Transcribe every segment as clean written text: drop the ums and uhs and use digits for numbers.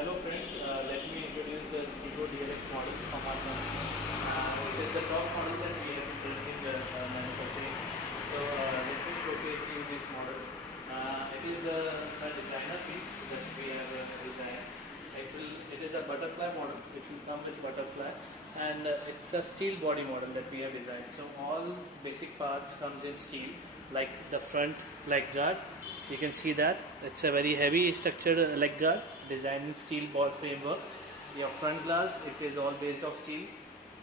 Hello friends, let me introduce the Spigo DLX model from our company. It is the top model that we have been building in the manufacturing. So let me showcase you this model. It is a designer piece that we have designed. It is a butterfly model, which will come with butterfly, and it's a steel body model that we have designed. So all basic parts comes in steel, like the front leg guard. You can see that it's a very heavy structured leg guard designed in steel ball framework. Your front glass, it is all based off steel.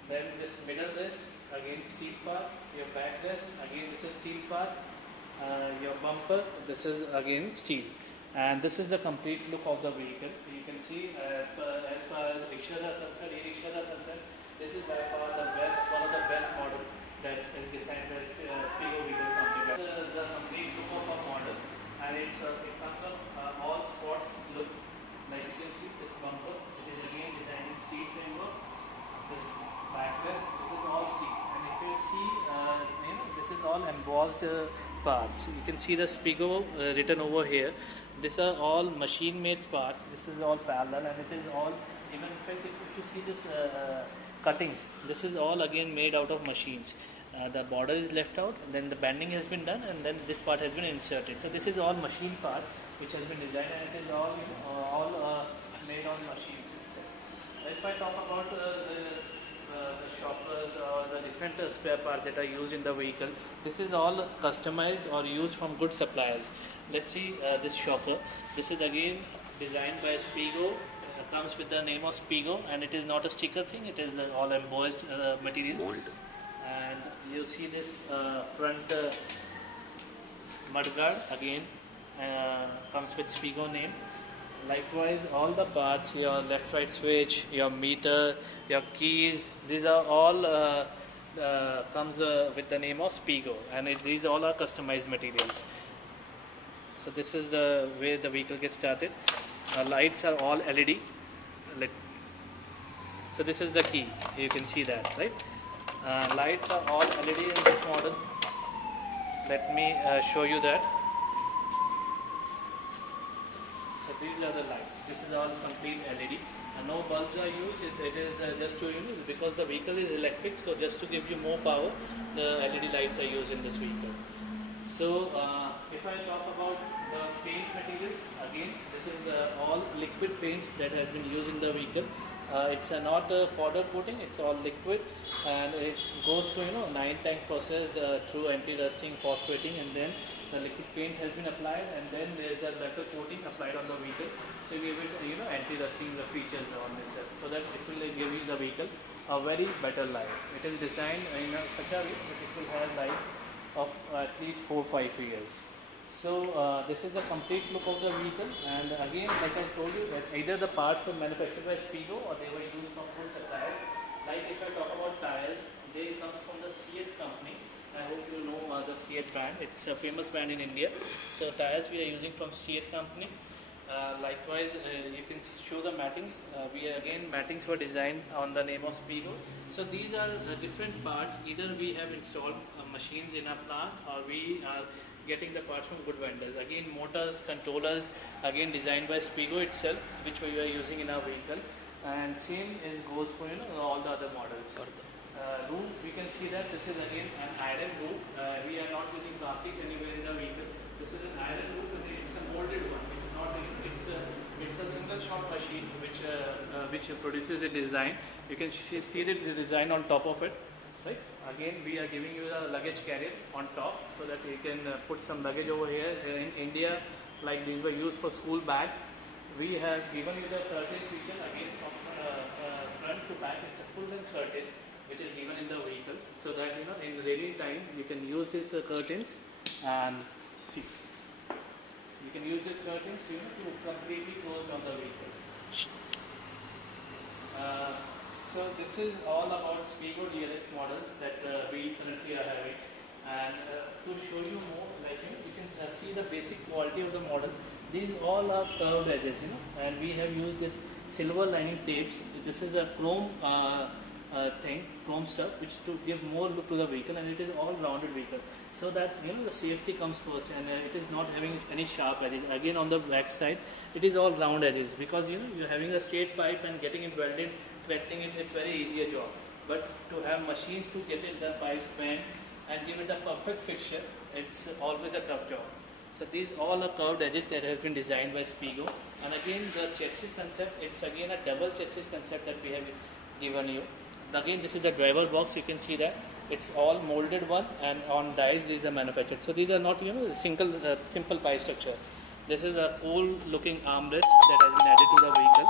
Then this middle rest, again steel part. Your back rest, again this is steel part. Your bumper, this is again steel. And this is the complete look of the vehicle. You can see as far as rickshaws are concerned, e-rickshaws are concerned, this is by far the best, one of the best model that is designed by Spigo Vehicles Company. The complete look of a model, and it comes on all sports look. Like you can see this bumper, it is again designed in steel framework. This backrest, this is all steel, and if you see, this is all embossed parts. You can see the Spigo written over here. These are all machine-made parts. This is all parallel, and it is all, even in fact, if you see this cuttings, this is all again made out of machines. The border is left out, then the banding has been done, and then this part has been inserted. So this is all machine part which has been designed, and it is all made on machines itself. If I talk about the shoppers or the different spare parts that are used in the vehicle, this is all customized or used from good suppliers. Let's see this shopper. This is again designed by Spigo. Comes with the name of Spigo, and it is not a sticker thing. It is all embossed material. Mold. And you'll see this front mudguard again comes with Spigo name. Likewise, all the parts, your left right switch, your meter, your keys, these are all comes with the name of Spigo, and these all are customized materials. So this is the way the vehicle gets started. Lights are all LED. So this is the key, you can see that, right? Lights are all LED in this model. Let me show you that. So these are the lights. This is all complete LED. No bulbs are used. It is just to because the vehicle is electric. So just to give you more power, the LED lights are used in this vehicle. So if I talk about the paint materials, again this is all liquid paints that has been used in the vehicle. It's not a powder coating. It's all liquid, and it goes through 9-tank process through anti-rusting, phosphating, and then the liquid paint has been applied, and then there is a lacquer coating applied on the vehicle to give it anti-rusting the features on itself, so that it will give you the vehicle a very better life. It is designed in such a way that it will have life of at least 4-5 years. So this is the complete look of the vehicle, and again, like I told you, that either the parts were manufactured by Spigo or they were used from good suppliers. Like if I talk about tires, they come from the Seat company. I hope you know the Seat brand. It's a famous brand in India. So tires we are using from Seat company. Likewise, you can show the mattings. Mattings were designed on the name of Spigo. So these are different parts. Either we have installed machines in our plant, or we are getting the parts from good vendors. Again, motors, controllers, again designed by Spigo itself, which we are using in our vehicle. And same goes for all the other models. Roof, we can see that this is again an iron roof. We are not using plastics anywhere in the vehicle. This is an iron roof, and it's a molded one. It's not. It's a single shot machine which produces a design. You can see the design on top of it. Right. Again, we are giving you the luggage carrier on top, so that you can put some luggage over here. In India, like these were used for school bags. We have given you the curtain feature again from front to back. It's a full-length curtain which is given in the vehicle, so that in rainy time you can use these curtains and see. You can use these curtains to completely close down the vehicle. So this is all about Spigo DLX model that we currently are having, and to show you more, like you can see the basic quality of the model. These all are curved edges, and we have used this silver lining tapes. This is a chrome thing, chrome stuff, which to give more look to the vehicle, and it is all rounded vehicle, so that the safety comes first, and it is not having any sharp edges. Again, on the back side, it is all round edges, because you're having a straight pipe and getting it welded, correcting it is very easier job. But to have machines to get it the pipes bent and give it a perfect fixture, it's always a tough job. So these all are curved edges that have been designed by Spigo. And again, the chassis concept, it's again a double chassis concept that we have given you. Again, this is the driver box. You can see that it's all molded one, and on dies these are manufactured. So these are not simple pie structure. This is a cool looking armrest that has been added to the vehicle.